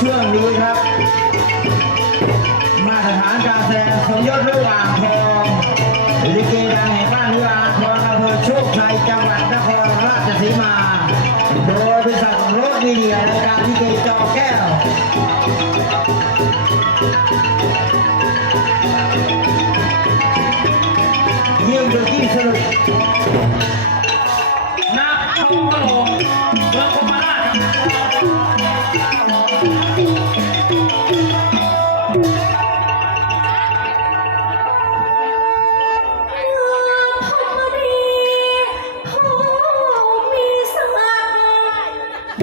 ช่วงนี้ครับ มาตรฐานการแสดงสมยศระหว่างทองลิเกดังแห่งบ้านเรืออางทรอำเภอโชคชัยจังหวัดนครราชสีมา โดยบริษัทรถวีเดียรายการลิเกจอแก้ว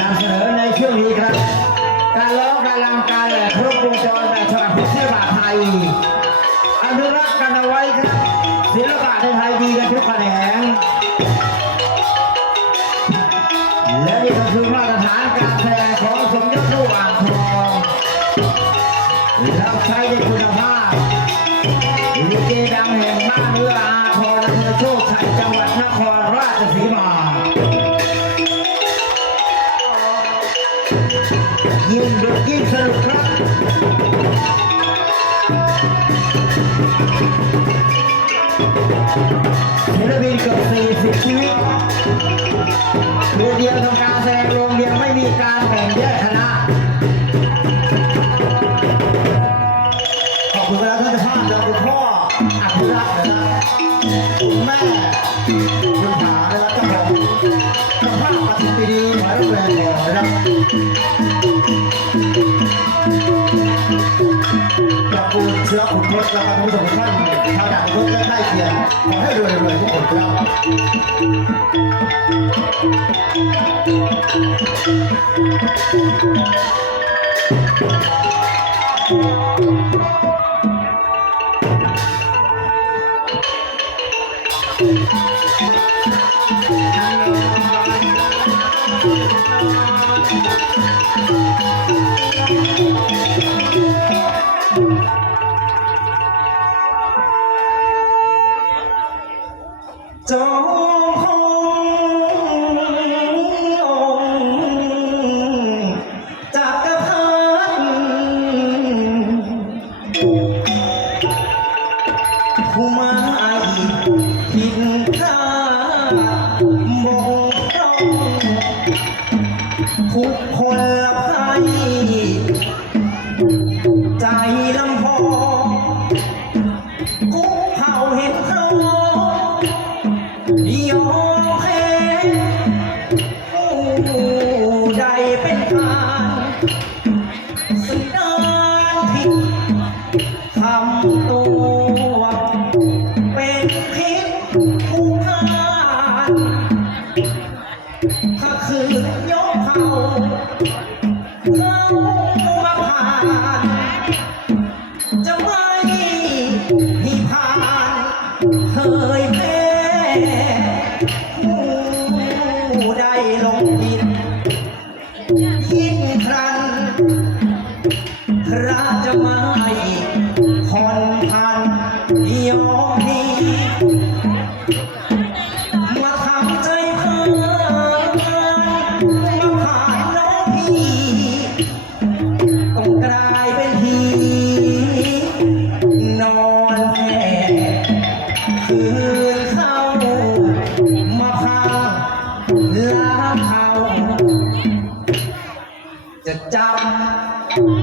นำเสนอในช่วงนี้ครับ การร้อการรำการแหลครบวงจรแบบฉบับพิเศษบาไทยอนุรักษ์กันเอาไว้ครับศิลปะไทยดีกันทุกแขนงและนี่ก็คือมาตรฐานการแสดงของสมยศลูกอ่างทองรับใช้ในคุณภาพลิเกดังแห่งบ้านเรืออาทรอำเภอโชคชัยจังหวัดนครราชสีมา ยิ่งดูยิ่งสนุกครั เจ้าภาพปฏิปิดีหมายเลข แผ่านเคยแพ้ผู้ใดลงดิน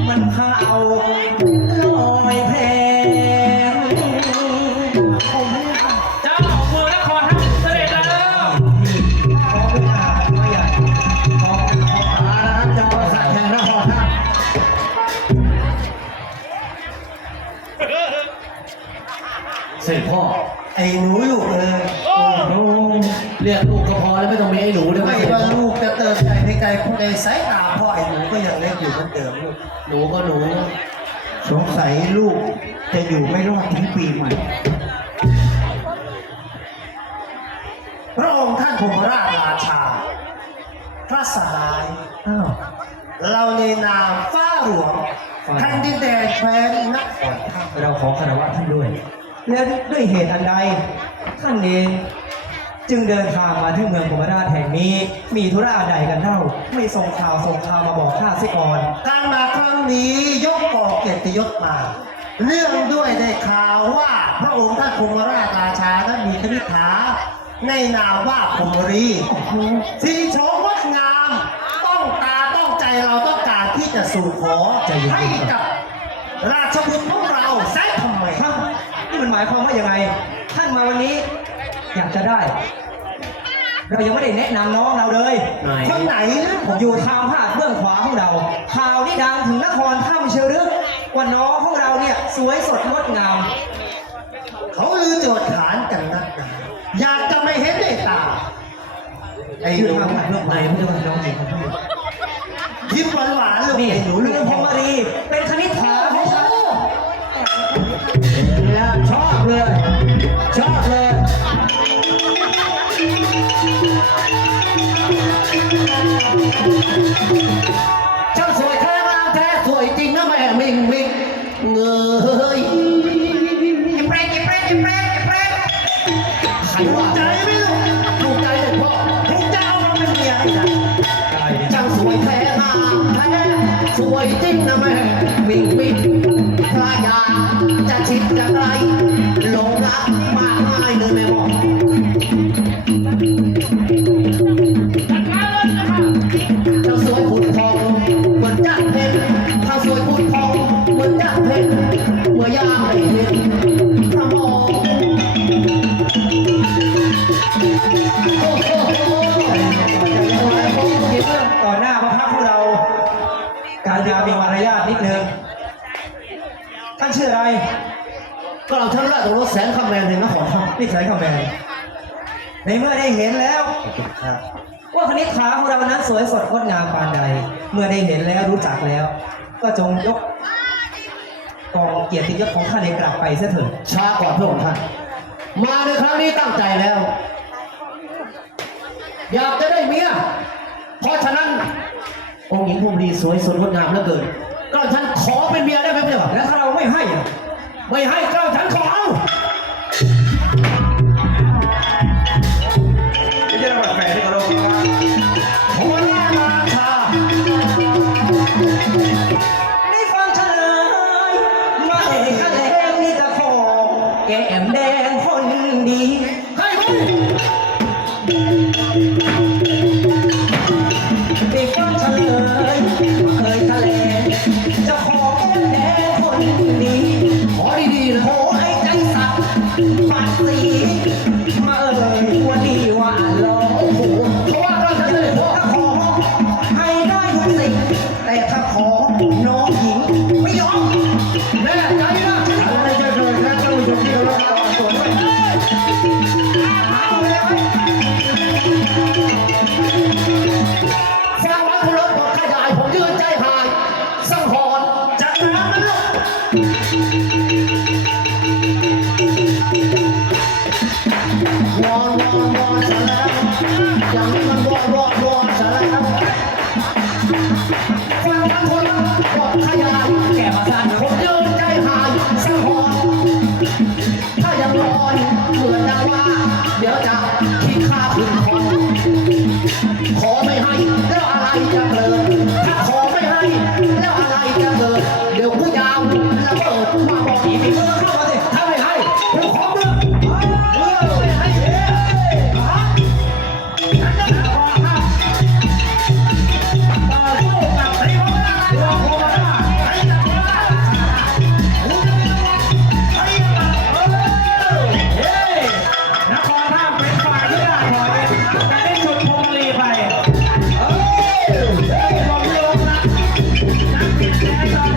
มันพาเอาลอยแพเจ้าเมืองนครท่านเสด็จแล้วขอขึ้นมาไม่ใหญ่ขอมาแล้วครับเจ้าประสาทแห่งนครท่านเสร็จพ่อ ไอ้หนูลูกเอ้ยโอ้เรียกลูกก็พอแล้วไม่ต้องมีไอ้หนูเลยไม่ไม่ว่าลูกจะเติบใหญ่ในใจในสายตาพ่อไอ้หนูก็ยังเล็กอยู่เหมือนเดิมลูกหนูก็หนูสงสัยลูกจะอยู่ไม่รอดถึงปีใหม่พระองค์ท่านพรหมราชราชา พระสหายอ้าวเราในนามฟ้าหลวงแผ่นดินแดนแคว้นนครท่าเราขอคารวะท่านด้วย และด้วยเหตุอันใดท่านเองจึงเดินทางมาที่เมืองพรหมราชแห่งนี้ มีธุระใดกันเล่าไม่ส่งข่าวส่งข่าวมาบอกข้าเสียก่อน การมาครั้งนี้ยกกองเกียรติยศมา เรื่องด้วยได้ข่าวว่าพระองค์ท่านพรหมราชราชานั้นมีคณิษฐาในนามว่าพรหมรีสีโฉมงดงาม ต้องตาต้องใจเราต้องการที่จะสู่ขอให้กับราชบุตรของเราแซะทำไม ฮะนี่มันหมา ยความว่ายังไง ท่านมาวันนี้ อยากจะได้ เรายังไม่ได้แนะนำน้องเราเลยไหน คนไหนนะผมอยู่ทางภาคเบื้องขวาของเราข่าวนี่ดังถึงนครถ้ำเชียวหรือว่าน้องของเราเนี่ยสวยสดงดงาม เขาลือโจทย์ฐานกันนักหนาอยากจะไม่เห็นด้วยตา ไอ้อหยู่นูทางภาคเบื้องไหนพระเจ้าค่ะน้องหญิงครับยิ้มหวานๆลูกนี่ไอ้หนูเรืลูอกพรหมรีเป็นค ช่างสวยแท้งามแท้สวยจริงนะแม่มิงมิงเงยเปรกเปรกเปรกเปรกใครถูว่ากใจไหมลูกถูกใจเลยพ่อถูกใจเอามาเป็นเมียให้ได้ช่างสวยแท้งามแท้สวยจริงนะแม่มิงมิงพระยาจะชิดจะไก โอ้โหต่อหน้าพระพักตร์พวกเราการยามีมารยาทนิดนึงท่านชื่ออะไร ก็เราท่านราชโอรสแสนคำแมนเห็นนะขอทนี่ใครคำแมนในเมื่อได้เห็นแล้วว่าคณิษฐาของเรานั้นสวยสดงดงามปานใด เมื่อได้เห็นแล้วรู้จักแล้ว ก็จงยกกองเกียรติยศของท่านเองกลับไปเสียเถิดำช้าก่อนพระองค์ท่าน มาในครั้งนี้ตั้งใจแล้ว อยากจะได้เมีย เพราะฉะนั้น องค์หญิงพรหมรีสวยสดงดงามเหลือเกินก็ฉันขอเป็นเมียได้ไหมเพื่อนแล้วถ้าเรา ได้